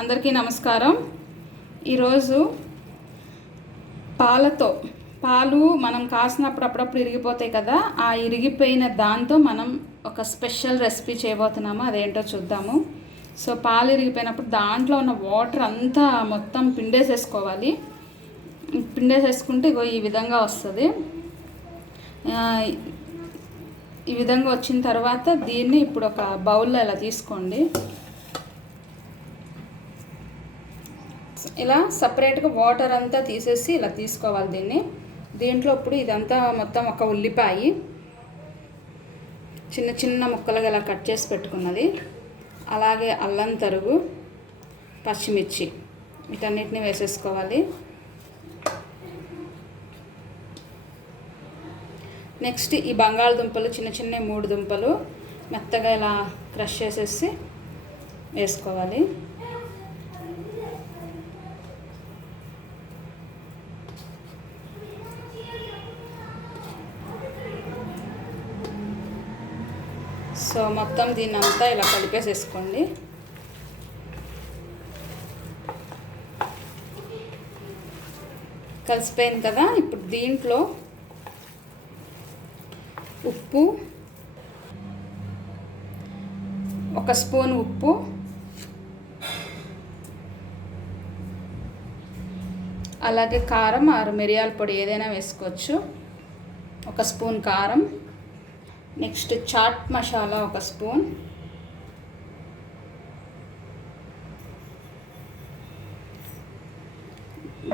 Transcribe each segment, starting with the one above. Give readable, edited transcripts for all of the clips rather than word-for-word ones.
అందరికీ నమస్కారం. ఈరోజు పాలు మనం కాసినప్పుడు అప్పుడప్పుడు ఇరిగిపోతాయి కదా, ఆ ఇరిగిపోయిన దాంతో మనం ఒక స్పెషల్ రెసిపీ చేయబోతున్నాము. అదేంటో చూద్దాము. సో పాలు ఇరిగిపోయినప్పుడు దాంట్లో ఉన్న వాటర్ అంతా మొత్తం పిండేసేసుకోవాలి. పిండేసేసుకుంటే ఇగో ఈ విధంగా వస్తుంది. ఈ విధంగా వచ్చిన తర్వాత దీన్ని ఇప్పుడు ఒక బౌల్లో ఇలా తీసుకోండి. ఇలా సపరేట్గా వాటర్ అంతా తీసేసి ఇలా తీసుకోవాలి. దీంట్లో ఇప్పుడు ఇదంతా మొత్తం ఒక ఉల్లిపాయ చిన్న చిన్న ముక్కలుగా ఇలా కట్ చేసి పెట్టుకున్నది, అలాగే అల్లం తరుగు, పచ్చిమిర్చి వీటన్నిటిని వేసేసుకోవాలి. నెక్స్ట్ ఈ బంగాళదుంపలు చిన్న చిన్న 3 దుంపలు మెత్తగా ఇలా క్రష్ చేసేసి వేసుకోవాలి. సో మొత్తం దీన్ని అంతా ఇలా కలిపేసేసుకోండి. కలిసిపోయింది కదా. ఇప్పుడు దీంట్లో ఉప్పు, 1 స్పూన్ ఉప్పు, అలాగే కారం ఆరు మిరియాల పొడి ఏదైనా వేసుకోవచ్చు, 1 స్పూన్ కారం. నెక్స్ట్ చాట్ మసాలా 1 స్పూన్,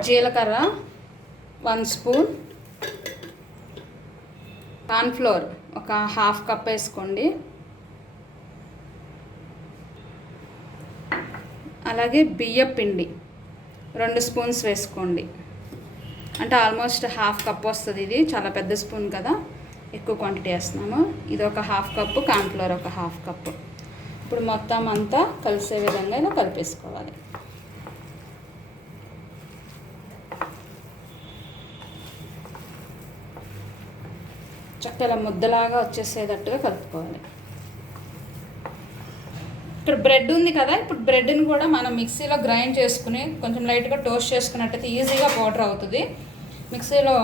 జీలకర్ర 1 స్పూన్, కార్న్ఫ్లోర్ ఒక 1/2 కప్ వేసుకోండి, అలాగే బియ్యం పిండి 2 స్పూన్స్ వేసుకోండి. అంటే ఆల్మోస్ట్ 1/2 కప్ వస్తుంది. ఇది చాలా పెద్ద స్పూన్ కదా, ఎక్కువ క్వాంటిటీ వేస్తున్నాము. ఇది ఒక 1/2 కప్పు, కార్న్ఫ్లోర్ ఒక 1/2 కప్పు. ఇప్పుడు మొత్తం అంతా కలిసే విధంగా ఇలా కలిపేసుకోవాలి. చక్కగా ముద్దలాగా వచ్చేసేటట్టుగా కలుపుకోవాలి. ఇక్కడ బ్రెడ్ ఉంది కదా, ఇప్పుడు బ్రెడ్ని కూడా మనం మిక్సీలో గ్రైండ్ చేసుకుని కొంచెం లైట్గా టోస్ట్ చేసుకున్నట్టయితే ఈజీగా పౌడర్ అవుతుంది. మిక్సీలో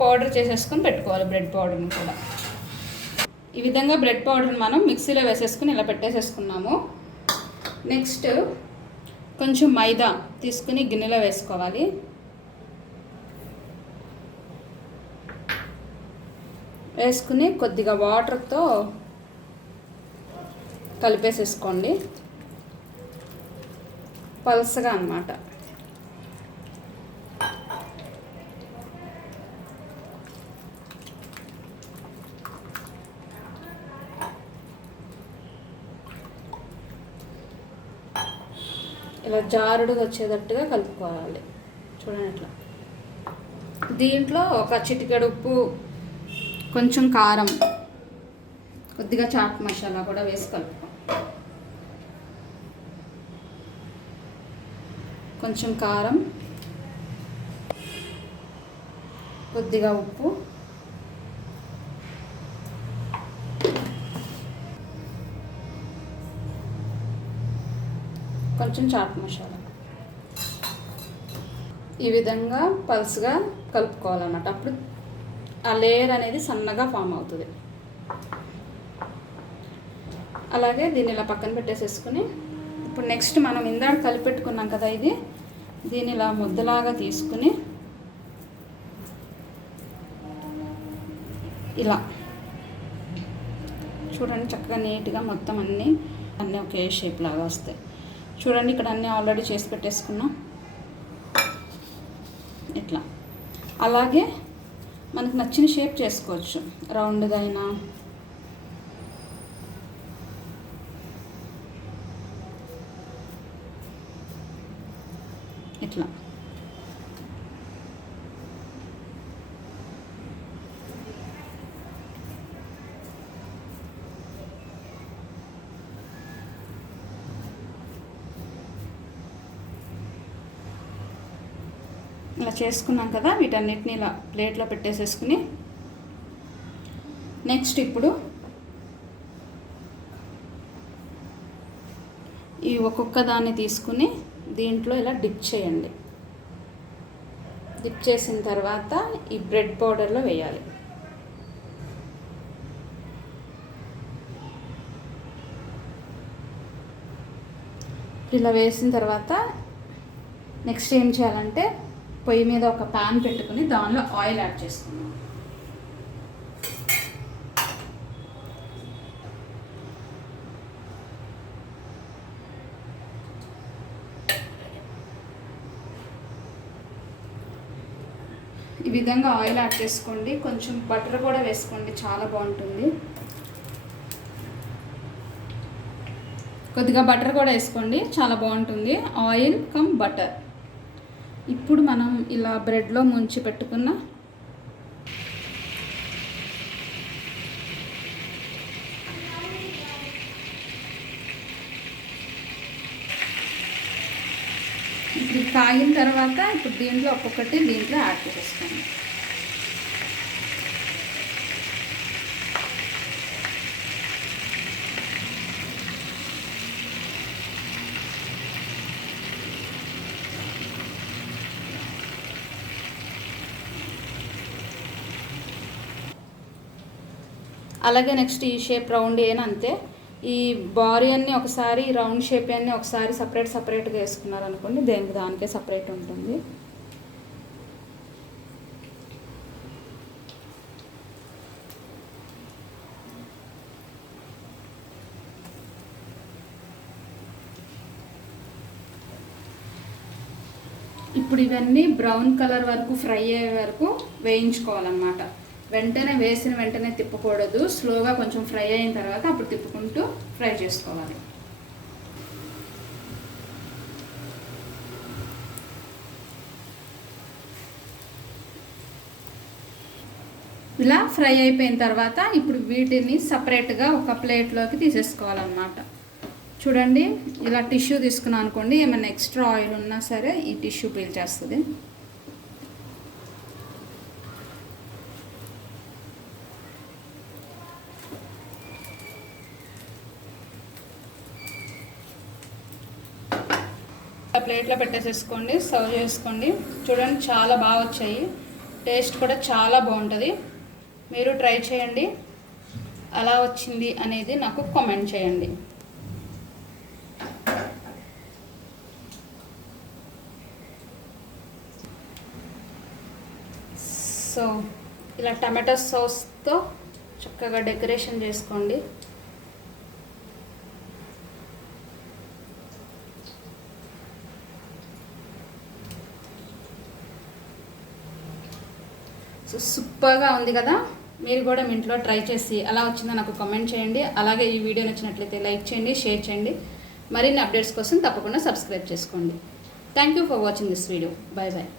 పౌడర్ చేసేసుకొని పెట్టుకోవాలి. బ్రెడ్ పౌడర్ని కూడా ఈ విధంగా బ్రెడ్ పౌడర్ని మనం మిక్సీలో వేసేసుకుని ఇలా పెట్టేసేసుకున్నాము. నెక్స్ట్ కొంచెం మైదా తీసుకుని గిన్నెలో వేసుకోవాలి. వేసుకుని కొద్దిగా వాటర్తో కలిపేసేసుకోండి, పల్సగా అన్నమాట. ఇలా జారుడుగా వచ్చేటట్టుగా కలుపుకోవాలి. చూడండి ఇట్లా. దీంట్లో ఒక చిటికెడు ఉప్పు, కొంచెం కారం, కొద్దిగా చాట్ మసాలా కూడా వేసి కలుపుకో. కొంచెం కారం, కొద్దిగా ఉప్పు, కొంచెం చాట్ మసాలా, ఈ విధంగా పల్స్గా కలుపుకోవాలన్నమాట. అప్పుడు ఆ లేయర్ అనేది సన్నగా ఫామ్ అవుతుంది. అలాగే దీన్ని ఇలా పక్కన పెట్టేసేసుకుని ఇప్పుడు నెక్స్ట్ మనం ఇందాక కలిపెట్టుకున్నాం కదా, దీన్ని ఇలా ముద్దలాగా తీసుకుని ఇలా చూడండి, చక్కగా నీట్గా మొత్తం అన్నీ ఒకే షేప్ లాగా వస్తాయి. చూడండి, ఇక్కడ అన్నీ ఆల్రెడీ చేసి పెట్టేసుకున్నాం ఇట్లా. అలాగే మనకు నచ్చిన షేప్ చేసుకోవచ్చు, రౌండ్గా అయినా ఇట్లా. ఇలా చేసుకున్నాం కదా, వీటన్నిటిని ఇలా ప్లేట్లో పెట్టేసేసుకుని నెక్స్ట్ ఇప్పుడు ఈ ఒక్కొక్క దాన్ని తీసుకుని దీంట్లో ఇలా డిప్ చేయండి. డిప్ చేసిన తర్వాత ఈ బ్రెడ్ పౌడర్లో వేయాలి. ఇలా వేసిన తర్వాత నెక్స్ట్ ఏం చేయాలంటే పొయ్యి మీద ఒక ప్యాన్ పెట్టుకుని దానిలో ఆయిల్ యాడ్ చేసుకుందాం. ఈ విధంగా ఆయిల్ యాడ్ చేసుకోండి. కొంచెం బటర్ కూడా వేసుకోండి, చాలా బాగుంటుంది. కొద్దిగా బటర్ కూడా వేసుకోండి, చాలా బాగుంటుంది. Oil come butter. ఇప్పుడు మనం ఇలా బ్రెడ్లో ముంచి పెట్టుకున్న ఇప్పుడు కాగిన తర్వాత ఇప్పుడు దీంట్లో ఒక్కొక్కటి దీంట్లో యాడ్ చేసేసుకోండి. అలాగే నెక్స్ట్ ఈ షేప్ రౌండ్ అయినా అంతే. ఈ బారీ అన్నీ ఒకసారి, రౌండ్ షేప్ అన్నీ ఒకసారి సపరేట్గా వేసుకున్నారనుకోండి, దేనికి దానికే సపరేట్ ఉంటుంది. ఇప్పుడు ఇవన్నీ బ్రౌన్ కలర్ వరకు ఫ్రై అయ్యే వరకు వేయించుకోవాలన్నమాట. వెంటనే వేసిన వెంటనే తిప్పకూడదు, స్లోగా కొంచెం ఫ్రై అయిన తర్వాత అప్పుడు తిప్పుకుంటూ ఫ్రై చేసుకోవాలి. ఇలా ఫ్రై అయిపోయిన తర్వాత ఇప్పుడు వీటిని సపరేట్గా ఒక ప్లేట్లోకి తీసేసుకోవాలన్నమాట. చూడండి, ఇలా టిష్యూ తీసుకున్నాను అనుకోండి, ఏమైనా ఎక్స్ట్రా ఆయిల్ ఉన్నా సరే ఈ టిష్యూ పీల్చేస్తుంది. ప్లేట్లో పెట్టేసేసుకోండి, సర్వ్ చేసుకోండి. చూడండి, చాలా బాగా వచ్చాయి. టేస్ట్ కూడా చాలా బాగుంటుంది. మీరు ట్రై చేయండి. ఎలా వచ్చింది అనేది నాకు కామెంట్ చేయండి. సో ఇలా టమాటో సాస్తో చక్కగా డెకరేషన్ చేసుకోండి. సో సూపర్గా ఉంది కదా. మీరు కూడా మీ ఇంట్లో ట్రై చేసి ఎలా వచ్చిందో నాకు కామెంట్ చేయండి. అలాగే ఈ వీడియో నచ్చినట్లయితే లైక్ చేయండి, షేర్ చేయండి. మరిన్ని అప్డేట్స్ కోసం తప్పకుండా సబ్స్క్రైబ్ చేసుకోండి. Thank you for watching this video. Bye bye.